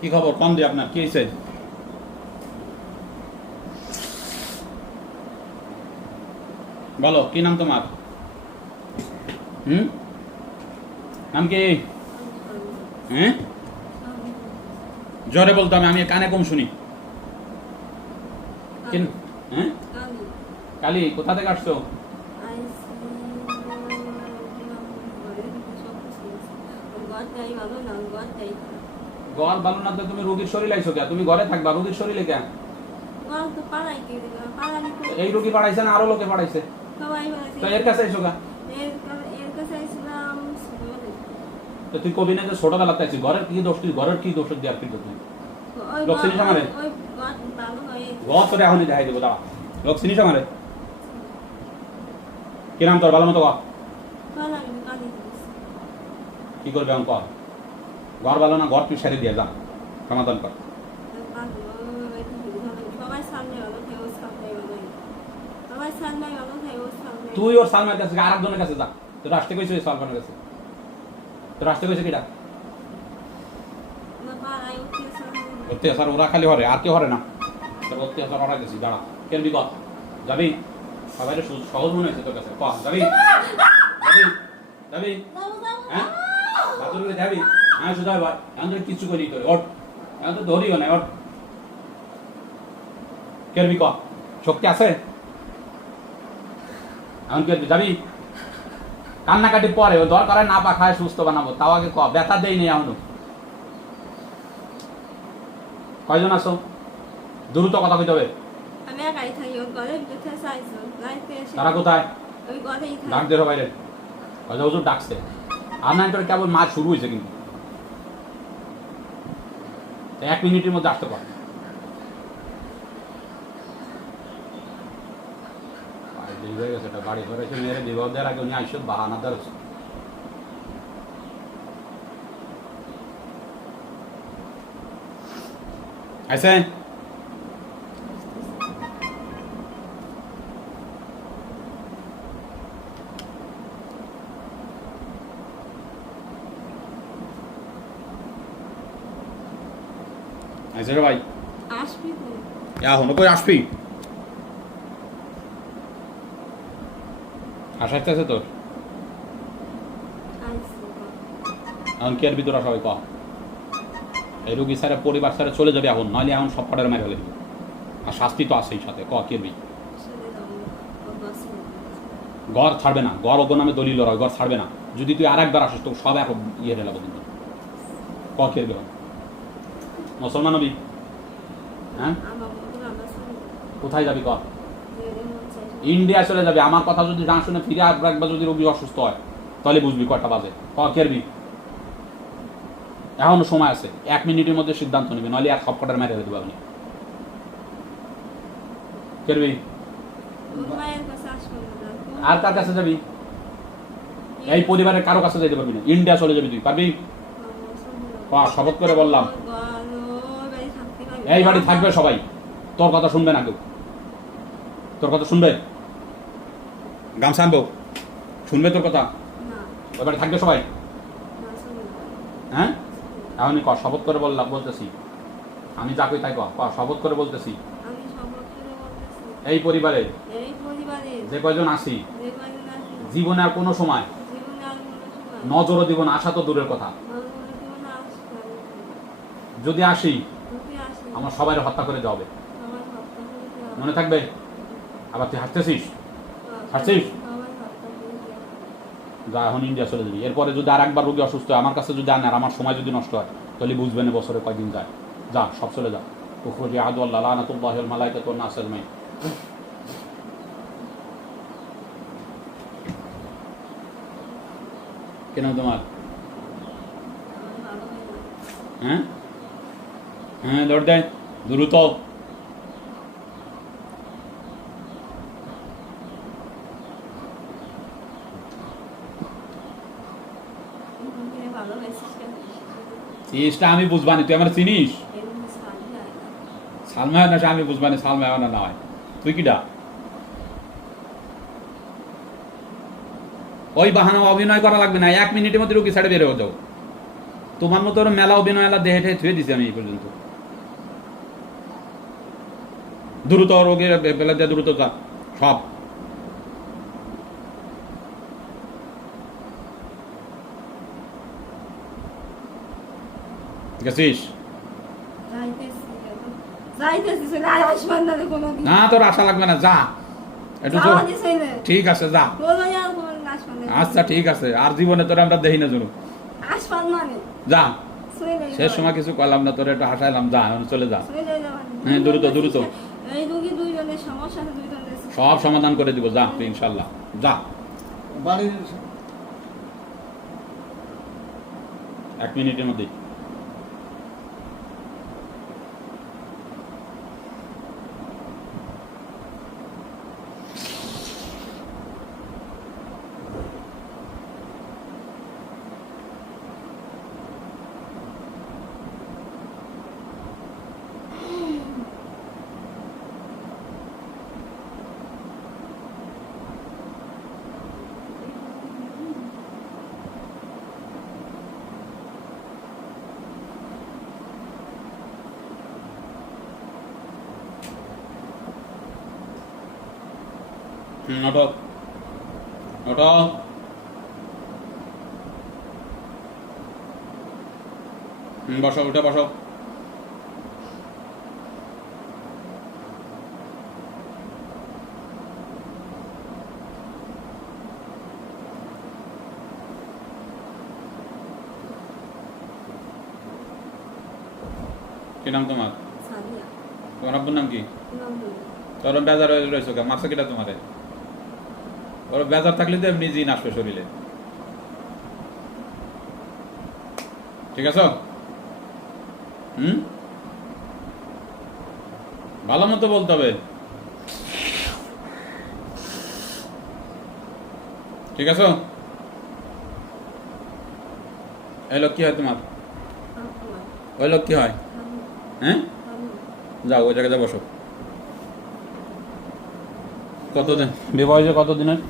কি খবর? কম দিয়ে আপনার কি হয়েছে? বলো, কি নাম তোমার? নাম কি? হ্যাঁ, জোরে বলতো, আমি কানে কম শুনি। হ্যাঁ, কালি, কোথা থেকে আসছো? ঘর ভালো না তো তুমি রোগীর শরীর আইছো কে? তুমি ঘরে থাকবা, রোগীর শরীরে কে? এই রোগী পাঠাইছে না আরো লোকে পাঠাইছে? তো এর কাছে আইছো কে? তো তুই কবি না যে ছোটবেলাতে আছিস, ঘরের কি দোষ? তুই ঘরের কি দোষ দিয়ে আর কি তুমি লোক চিনিস আমারে? ঘর তোরে এখনই দেখাই দেবো, দাঁড়া। লোক চিনিস আমারে? কি নাম তোর? ভালো মতো কর। কি করবে এখন কর? ঘর ভালো না, ঘর তুই সেরে দিয়ে যা, সমাধান কর। তুই ওর সালমানের কাছে আর একজনের কাছে যা। তোর আসতে কইছে সালমানের কাছে? তোর আসতে কইছে কিটা? অত্যাচার ওরা খালি হরে, আর কেউ হরে না। তোর অত্যাচার ওরা গেছি, দাঁড়া। কেন বি কর? যাবি? সবাই সহজ মনে হয়েছে তোর কাছে? ক, যাবি? যাবি? যাবি? হ্যাঁ, বাথরুমে যাবি? হ্যাঁ, শুধু ভাই এখন তো কিছু করি তোর, ওঠ। এখন তো ধরিও না, ওঠ। কেরবি ক, শক্তি আছে এখন? কেরবি? যাবি? কান্নাকাটি পরে ও দরকার না পা খায় সুস্থ বানাবো, তাও আগে ক। ব্যথা দেই নেই এখনো। কয়জন আছো? দ্রুত কথা কইতে হবে। তারা কোথায়? ডাক দে বাইরে। হুজুর ডাকছে। আর না তোর কেবল মাছ শুরু হয়েছে কিন্তু 1 মিনিটের মধ্যে আসতে পার। হয়ে গেছে, গাড়ি ধরেছে মেরে বিবাহ দেওয়ার আগে উনি আইসত বাহানা ধরেছে। আইসে আইসে রে ভাই, আসবি এখন কই? আসবি? আসাইতেছে তোর এখন কি আর ভিতরে সবাই ক? এই রোগী স্যারের পরিবার স্যারে চলে যাবে এখন, নইলে এখন সব কটার মেরে ফেলে দিবে। আর শাস্তি তো আছেই সাথে। ক, কেরবি? ঘর ছাড়বে না, ঘর ওগো নামে দলিল রয়, ঘর ছাড়বে না। যদি তুই আর একবার আসিস তো সব এক ইয়ে ঢেলাবো কিন্তু। ক, কেরবি? মুসলমান হবি? হ্যাঁ, কোথায় যাবি? ক, ইন্ডিয়া চলে যাবে। আমার কথা যদি না শুনে ফিরে একবার যদি রোগী অসুস্থ হয় তাহলে বুঝবি কয়টা বাজে। ক, কেরবি? এখনো সময় আছে, 1 মিনিটের মধ্যে সিদ্ধান্ত নিবি, নইলে আর সব কটার মেরে দেবো আপনি। কেরবি? আর কার কাছে যাবি? এই পরিবারের কারো কাছে যেতে পারবি না, ইন্ডিয়া চলে যাবি তুই। পারবি? শপথ করে বললাম। এই বাড়ি থাকবে সবাই, তোর কথা শুনবে না কেউ। তোর কথা শুনবে? গামছা আনবো, শুনবে তোর কথা? ওই বাড়ি থাকবে সবাই? হ্যাঁ, এখনই ক, শপথ করে বললাম, বলতেছি আমি যা কই তাই ক। শপথ করে বলতেছি এই পরিবারে যে কয়জন আসি জীবনে আর কোনো সময় নজরও দিব না, আসা তো দূরের কথা। যদি আসি আমার সবাই হত্যা করে দেওয়া হবে, মনে থাকবে? আবার তুই হাসতেছিস? হাসছিস? যা, এখন ইন্ডিয়া চলে যাবি। এরপরে যদি আর একবার রোগী অসুস্থ হয় আমার কাছে যদি আনে আর আমার সময় যদি নষ্ট হয় তাহলে বুঝবেন বছরে কয়দিন যায়। যা, সব চলে যা। উখরুজি আদুল্লাহ লানাতুল্লাহি ওয়াল মালাইকাতু ওয়ান নাস আজমাইন। কেন তোমার? হ্যাঁ হ্যাঁ, দৌড় দেয় দ্রুত। চিনিসটা আমি বুঝবানি, তুই আমার চিনিস? সালমা না আমি বুঝবানি, সালমা না নয়। তুই কিডা? ওই বাহানা অভিনয় করা লাগবে না, 1 মিনিটের মধ্যে রুগী ছেড়ে বের হয়ে যাও। তোমার মতো ওর মেলা অভিনয় এলা দেহে ঠেয়ে থুয়ে দিছি আমি এই পর্যন্ত। দ্রুত রোগীর বেলা দিয়ে দ্রুত যা সব। গেছিস না, তোর আশা লাগবে না, যা একটু ঠিক আছে যা। আচ্ছা ঠিক আছে, আর জীবনে তোর আমরা দেখি না জন্য যা। শেষ সময় কিছু করলাম না, তোর একটু হাসাইলাম, যা চলে যা। হ্যাঁ দ্রুত দ্রুত সব সমাধান করে দিব, যা তুই ইনশাল্লাহ যা। বাড়ির 1 মিনিটের মধ্যে। ওঠো ওঠো, বসো, উঠে বসো। কি নাম তোমার? তোমার আব্বুর নাম কি? তোর বেজার হয়ে রয়েছো কে? মারছে কিটা তোমারে? ওর বেজার থাকলে তো এমনি জিন আসবে শরীরে, ঠিক আছে? ভালো মতো বলতে হবে, ঠিক আছে? এই লোক কি হয় তোমার? ওই লোক কি হয়? হ্যাঁ যাও ওই জায়গায় বসো। কতদিন বিবাহ হয়েছে? কতদিনের?